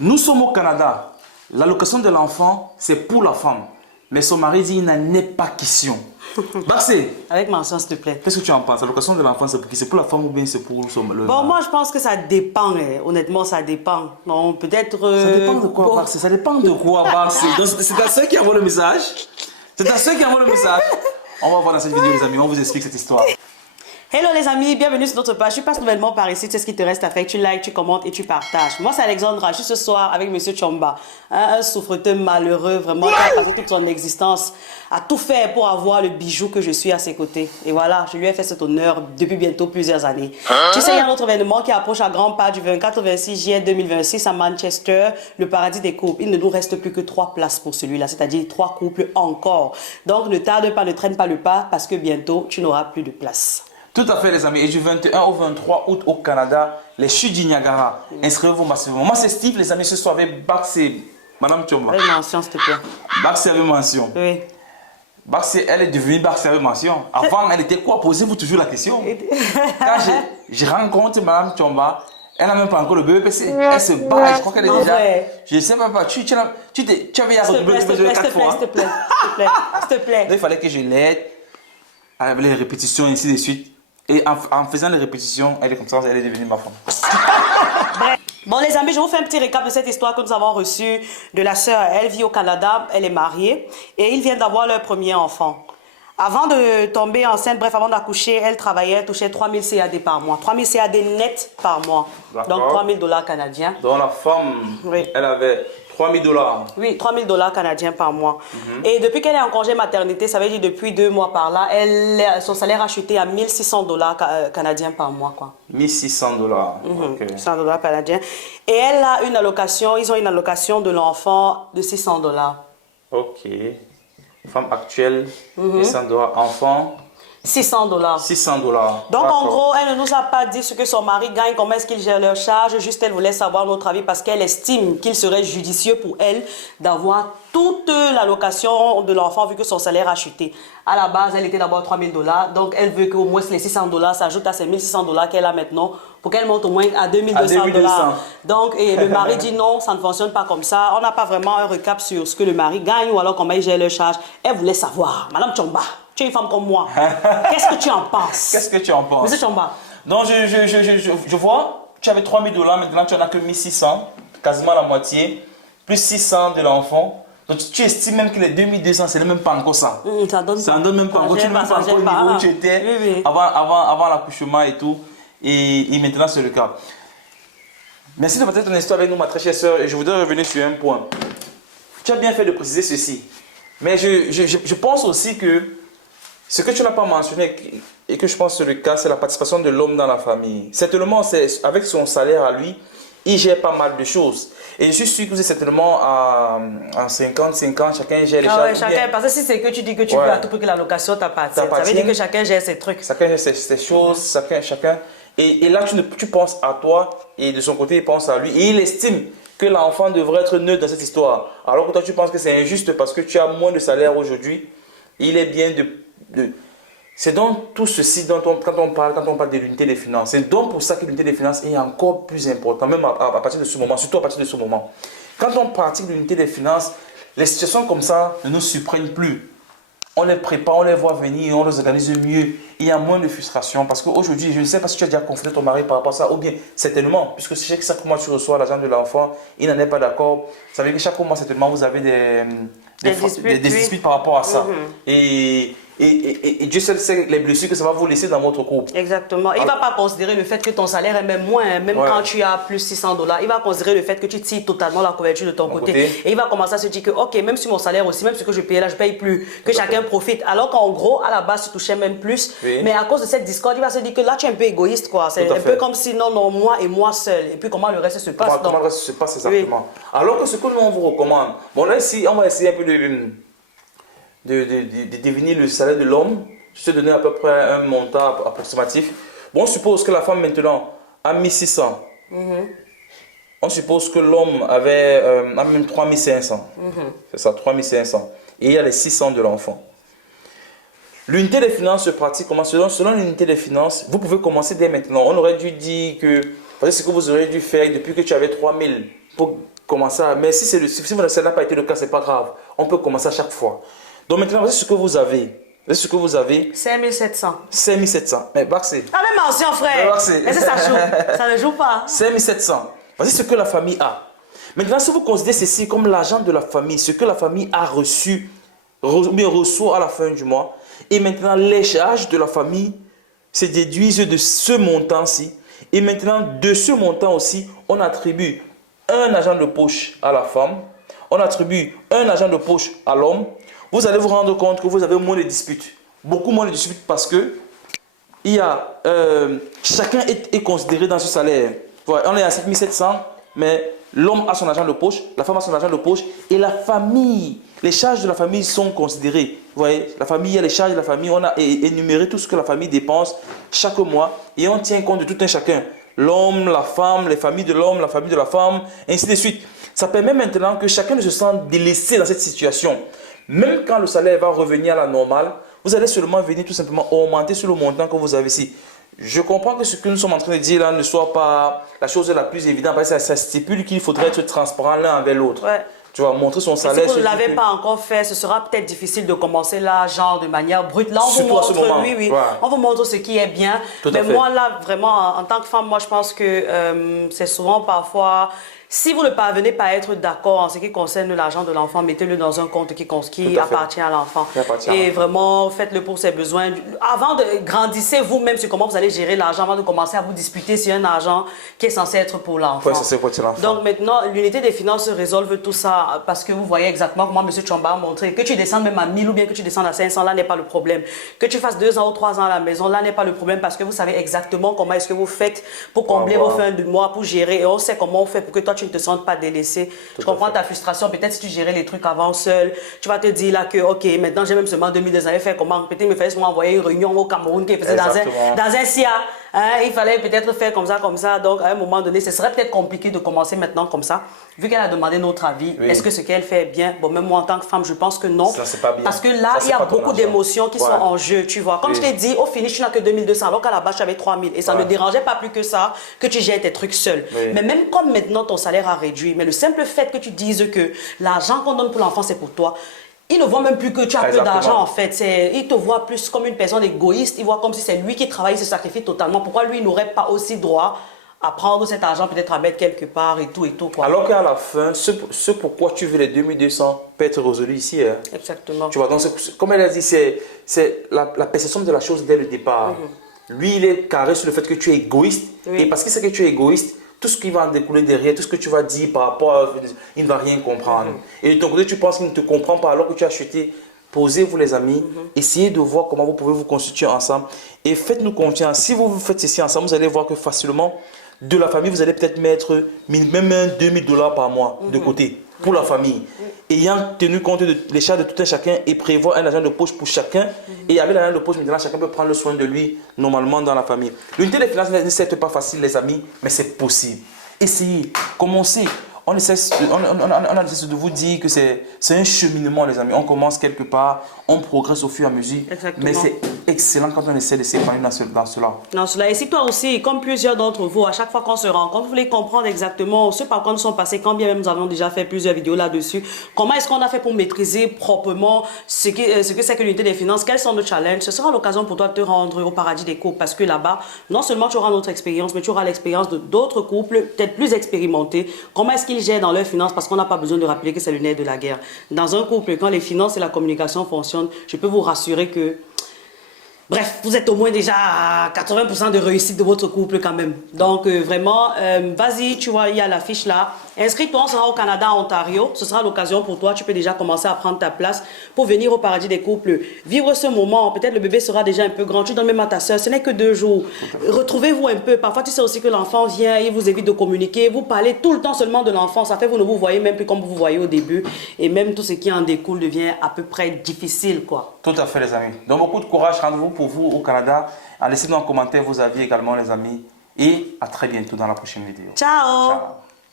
Nous sommes au Canada. L'allocation de l'enfant, c'est pour la femme. Mais son mari dit il n'en est pas question. Baxé, Avec mention, s'il te plaît. qu'est-ce que tu en penses? L'allocation de l'enfant, c'est pour qui? C'est pour la femme ou bien c'est pour le Bon, mari? moi, je pense que ça dépend. Honnêtement, ça dépend. Non, peut-être... Ça dépend de quoi, Baxé? Ça dépend de quoi, Baxé? C'est à ceux qui envoient le message. C'est à ceux qui envoient le message. On va voir dans cette vidéo, les amis. On vous explique cette histoire. Hello les amis, bienvenue sur notre page. Tu passes nouvellement par ici, tu sais ce qui te reste à faire. Tu likes, tu commentes et tu partages. Moi, c'est Alexandra. Je suis ce soir avec Monsieur Chomba, un souffreteux malheureux, vraiment, qui a passé toute son existence à tout faire pour avoir le bijou que je suis à ses côtés. Et voilà, je lui ai fait cet honneur depuis bientôt plusieurs années. Tu sais, il y a un autre événement qui approche à grands pas du 24 au 26 juillet 2026 à Manchester, le paradis des couples. Il ne nous reste plus que 3 places pour celui-là, c'est-à-dire 3 couples encore. Donc, ne tarde pas, ne traîne pas le pas parce que bientôt, tu n'auras plus de place. Tout à fait, les amis. Et du 21 au 23 août au Canada, les chutes du Niagara. Inscrivez-vous massivement. Moi, c'est Steve, les amis. Ce soir avec Baxé. Madame Chomba. Avec mention, s'il te plaît. Baxé avec mention. Oui. Baxé, elle est devenue Baxé avec mention. Avant, elle était quoi? Posez-vous toujours la question. Quand je rencontre Madame Chomba, elle n'a même pas encore le BEPC. Elle se bat. Je crois qu'elle est déjà. Je ne sais pas. Tu avais à redoubler le BEPC 4 fois. S'il te plaît, s'il te plaît. Il fallait que je l'aide avec les répétitions, ainsi de suite. Et en faisant les répétitions, elle est comme ça, elle est devenue ma femme. Bref. Bon les amis, je vous fais un petit récap de cette histoire que nous avons reçue de la sœur. Elle vit au Canada, elle est mariée et ils viennent d'avoir leur premier enfant. Avant de tomber enceinte, bref, avant d'accoucher, elle travaillait, elle touchait 3000 CAD par mois. 3000 CAD net par mois. Donc 3000 $ canadiens. Donc la femme, oui, elle avait 3000 $. Oui, 3000 $ canadiens par mois. Et depuis qu'elle est en congé maternité, ça veut dire depuis 2 mois par là, son salaire a chuté à 1600 $ canadiens par mois, quoi. 1600 $. Okay. 100 $ canadiens. Et elle a une allocation, ils ont une allocation de l'enfant de 600 $. Ok. Femme actuelle, 600 $. Enfant, 600 $. 600 $. Donc en gros, elle ne nous a pas dit ce que son mari gagne, comment est-ce qu'il gère leur charge, juste elle voulait savoir notre avis parce qu'elle estime qu'il serait judicieux pour elle d'avoir toute l'allocation de l'enfant vu que son salaire a chuté. À la base, elle était d'abord 3000 $, donc elle veut qu'au moins les 600 $ s'ajoutent à ces 1600 $ qu'elle a maintenant pour qu'elle monte au moins à 2200 $. Donc et le mari dit non, ça ne fonctionne pas comme ça. On n'a pas vraiment un recap sur ce que le mari gagne ou alors comment il gère leur charge. Elle voulait savoir, Madame Chomba. Tu es une femme comme moi. Qu'est-ce que tu en penses? Qu'est-ce que tu en penses? Monsieur Chomba. Donc, je vois, tu avais 3000 $, maintenant tu n'en as que 1600, quasiment la moitié, plus 600 de l'enfant. Donc, tu estimes même que les 2200, ce n'est même pas encore ça. Ça en donne même pas encore. Tu n'es même pas encore au niveau où tu étais avant l'accouchement et tout. Et maintenant, c'est le cas. Merci de partager ton histoire avec nous, ma très chère sœur. Et je voudrais revenir sur un point. Tu as bien fait de préciser ceci. Mais je pense aussi que ce que tu n'as pas mentionné et que je pense que c'est le cas, c'est la participation de l'homme dans la famille. Certainement, avec son salaire à lui, il gère pas mal de choses. Et je suis sûr que vous êtes certainement en 50-50, chacun gère les choses. Ouais, chacun, parce que si c'est que tu dis que tu veux à tout prix que la location t'appartient, ça veut dire que chacun gère ses trucs. Chacun gère ses choses, chacun. Et là, tu penses à toi et de son côté, il pense à lui. Et il estime que l'enfant devrait être neutre dans cette histoire. Alors que toi, tu penses que c'est injuste parce que tu as moins de salaire aujourd'hui. Il est bien C'est donc tout ceci quand on parle de l'unité des finances. C'est donc pour ça que l'unité des finances est encore plus importante, même à partir de ce moment, surtout à partir de ce moment. Quand on pratique l'unité des finances, les situations comme ça ne nous surprennent plus. On les prépare, on les voit venir, on les organise mieux. Il y a moins de frustration parce qu'aujourd'hui, je ne sais pas si tu as déjà confronté ton mari par rapport à ça, ou bien certainement, puisque chaque mois tu reçois l'argent de l'enfant, il n'en est pas d'accord. Ça veut dire que chaque mois, certainement, vous avez des disputes par rapport à ça. Et Dieu seul sait les blessures que ça va vous laisser dans votre couple. Exactement. Il ne va pas considérer le fait que ton salaire est même moins, même quand tu as plus 600 $. Il va considérer le fait que tu tires totalement la couverture de ton côté. Et il va commencer à se dire que, ok, même si mon salaire aussi, même ce que je paye là, je ne paye plus, que chacun profite. Alors qu'en gros, à la base, tu touchais même plus. Mais à cause de cette discorde, il va se dire que là, tu es un peu égoïste, quoi. C'est un peu comme si, non, moi et moi seul. Et puis, comment le reste se passe. Comment le reste se passe exactement. Alors que ce que nous, on vous recommande, bon, là, ici, on va essayer un peu de deviner le salaire de l'homme. Je te donner à peu près un montant approximatif. Bon, on suppose que la femme maintenant a 1600. On suppose que l'homme avait a même 3500. C'est ça, 3500. Et il y a les 600 de l'enfant. L'unité des finances se pratique comment? Selon l'unité des finances, vous pouvez commencer dès maintenant. On aurait dû dire que, c'est ce que vous auriez dû faire depuis que tu avais 3000 pour commencer à... Mais si ça n'a pas été le cas, ce n'est pas grave. On peut commencer à chaque fois. Donc maintenant, voici ce que vous avez. Voici ce que vous avez. 5700. 5700. Mais Baxé. Ah, même ancien frère. Est-ce que ça joue? Ça ne joue pas. 5700. Voici ce que la famille a. Maintenant, si vous considérez ceci comme l'argent de la famille, ce que la famille a reçu, reçoit à la fin du mois, et maintenant les charges de la famille se déduisent de ce montant-ci. Et maintenant, de ce montant aussi, on attribue un agent de poche à la femme, on attribue un agent de poche à l'homme. Vous allez vous rendre compte que vous avez moins de disputes. Beaucoup moins de disputes parce que chacun est considéré dans ce salaire. Voilà, on est à 7700, mais l'homme a son argent de poche, la femme a son argent de poche et la famille, les charges de la famille sont considérées. Vous voyez, la famille, il y a les charges de la famille, on a énuméré tout ce que la famille dépense chaque mois et on tient compte de tout un chacun. L'homme, la femme, les familles de l'homme, la famille de la femme, ainsi de suite. Ça permet maintenant que chacun ne se sente délaissé dans cette situation. Même quand le salaire va revenir à la normale, vous allez seulement venir tout simplement augmenter sur le montant que vous avez ici. Je comprends que ce que nous sommes en train de dire là ne soit pas la chose la plus évidente, parce que ça stipule qu'il faudrait être transparent l'un avec l'autre. Ouais. Tu vas montrer son salaire. Si vous ne l'avez pas encore fait, ce sera peut-être difficile de commencer là, genre de manière brute. Là, on vous montre, oui, ouais. On vous montre ce qui est bien. Mais moi, là, vraiment, en tant que femme, moi, je pense que c'est souvent parfois... Si vous ne parvenez pas à être d'accord en ce qui concerne l'argent de l'enfant, mettez-le dans un compte qui appartient à l'enfant. Et vraiment, faites-le pour ses besoins. Avant de grandir vous-même sur comment vous allez gérer l'argent, avant de commencer à vous disputer sur un argent qui est censé être pour l'enfant. Ouais, c'est pour l'enfant. Donc maintenant, l'unité des finances résolve tout ça parce que vous voyez exactement comment M. Chomba a montré. Que tu descendes même à 1000 ou bien que tu descendes à 500, là n'est pas le problème. Que tu fasses 2 ans ou 3 ans à la maison, là n'est pas le problème parce que vous savez exactement comment est-ce que vous faites pour combler vos fins de mois, pour gérer. Et on sait comment on fait pour que toi, tu ne te sentes pas délaissé. Je comprends ta frustration. Peut-être si tu gérais les trucs avant seul, tu vas te dire là que, ok, maintenant j'ai même seulement 2200, j'avais fait comment? Peut-être me fallait envoyer une réunion au Cameroun qui faisait dans un SIA. Hein, il fallait peut-être faire comme ça, comme ça. Donc, à un moment donné, ce serait peut-être compliqué de commencer maintenant comme ça. Vu qu'elle a demandé notre avis, est-ce que ce qu'elle fait est bien? Bon, même moi, en tant que femme, je pense que non. Ça, c'est pas bien. Parce que là, il y a beaucoup d'émotions qui sont en jeu, tu vois. Comme je t'ai dit, au finish, tu n'as que 2200, alors qu'à la base, tu avais 3000. Et ça ne dérangeait pas plus que ça, que tu gères tes trucs seul. Mais même comme maintenant, ton salaire a réduit, mais le simple fait que tu dises que l'argent qu'on donne pour l'enfant, c'est pour toi, il ne voit même plus que tu as peu d'argent en fait. Il te voit plus comme une personne égoïste. Il voit comme si c'est lui qui travaille, il se sacrifie totalement. Pourquoi lui n'aurait pas aussi droit à prendre cet argent, peut-être à mettre quelque part et tout quoi. Alors qu'à la fin, ce pourquoi tu veux les 2200 peut être résolu ici. Hein. Exactement. Tu vois, donc comme elle a dit, c'est la perception de la chose dès le départ. Lui, il est carré sur le fait que tu es égoïste. Et parce qu'il sait que tu es égoïste, tout ce qui va en découler derrière, tout ce que tu vas dire par rapport à... Il ne va rien comprendre. Et de ton côté, tu penses qu'il ne te comprend pas alors que tu as acheté. Posez-vous les amis, essayez de voir comment vous pouvez vous constituer ensemble. Et faites-nous confiance. Si vous faites ceci ensemble, vous allez voir que facilement, de la famille, vous allez peut-être mettre même $2000 par mois de côté pour la famille. Ayant tenu compte des charges de tout un chacun et prévoir un agent de poche pour chacun. Et avec l'agent de poche, maintenant, chacun peut prendre le soin de lui normalement dans la famille. L'unité des finances n'est certes pas facile, les amis, mais c'est possible. Essayez, commencez. On essaie de vous dire que c'est un cheminement, les amis. On commence quelque part, on progresse au fur et à mesure. Exactement. Mais c'est excellent quand on essaie de s'épanouir dans cela. Et si toi aussi, comme plusieurs d'entre vous, à chaque fois qu'on se rencontre, vous voulez comprendre exactement ce par quoi nous sommes passés, quand bien même nous avons déjà fait plusieurs vidéos là-dessus, comment est-ce qu'on a fait pour maîtriser proprement ce que c'est que l'unité des finances, quels sont nos challenges, ce sera l'occasion pour toi de te rendre au paradis des couples parce que là-bas, non seulement tu auras notre expérience, mais tu auras l'expérience d'autres couples, peut-être plus expérimentés. Comment est-ce qu'ils gèrent dans leurs finances parce qu'on n'a pas besoin de rappeler que c'est le nerf de la guerre. Dans un couple, quand les finances et la communication fonctionnent, je peux vous rassurer que bref, vous êtes au moins déjà à 80% de réussite de votre couple quand même. Donc vraiment, vas-y, tu vois, il y a l'affiche là. Inscris-toi, on sera au Canada, à Ontario. Ce sera l'occasion pour toi. Tu peux déjà commencer à prendre ta place pour venir au paradis des couples. Vivre ce moment. Peut-être le bébé sera déjà un peu grand. Tu donnes même à ta soeur. Ce n'est que 2 jours. Retrouvez-vous un peu. Parfois, tu sais aussi que l'enfant vient, il vous évite de communiquer. Vous parlez tout le temps seulement de l'enfant. Ça fait que vous ne vous voyez même plus comme vous vous voyez au début. Et même tout ce qui en découle devient à peu près difficile, quoi. Tout à fait, les amis. Donc, beaucoup de courage. Rendez-vous pour vous au Canada. Laissez-nous en commentaire vos avis également, les amis. Et à très bientôt dans la prochaine vidéo. Ciao.